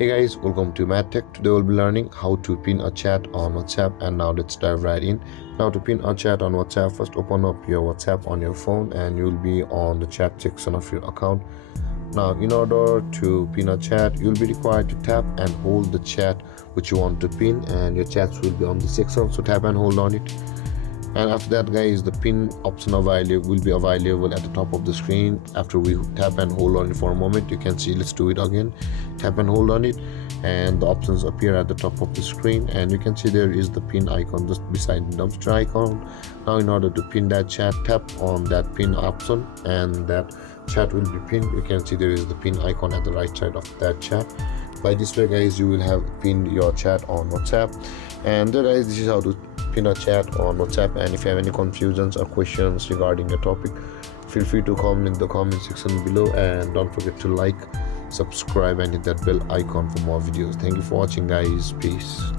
Hey guys, welcome to MadTech. Today we'll be learning how to pin a chat on WhatsApp, and now let's dive right in. Now to pin a chat on WhatsApp, first open up your WhatsApp on your phone and you'll be on the chat section of your account. Now in order to pin a chat, you'll be required to tap and hold the chat which you want to pin, and your chats will be on the section, so tap and hold on it. And after that guys, the pin option will be available at the top of the screen. After we tap and hold on it for a moment, you can see, let's do it again, tap and hold on it, and the options appear at the top of the screen, and you can see there is the pin icon just beside the dumpster icon. Now in order to pin that chat, tap on that pin option and that chat will be pinned. You can see there is the pin icon at the right side of that chat. By this way guys, you will have pinned your chat on WhatsApp. And guys, this is how to pin a chat on WhatsApp. And if you have any confusions or questions regarding the topic, feel free to comment in the comment section below, and don't forget to like, subscribe and hit that bell icon for more videos. Thank you for watching guys. Peace.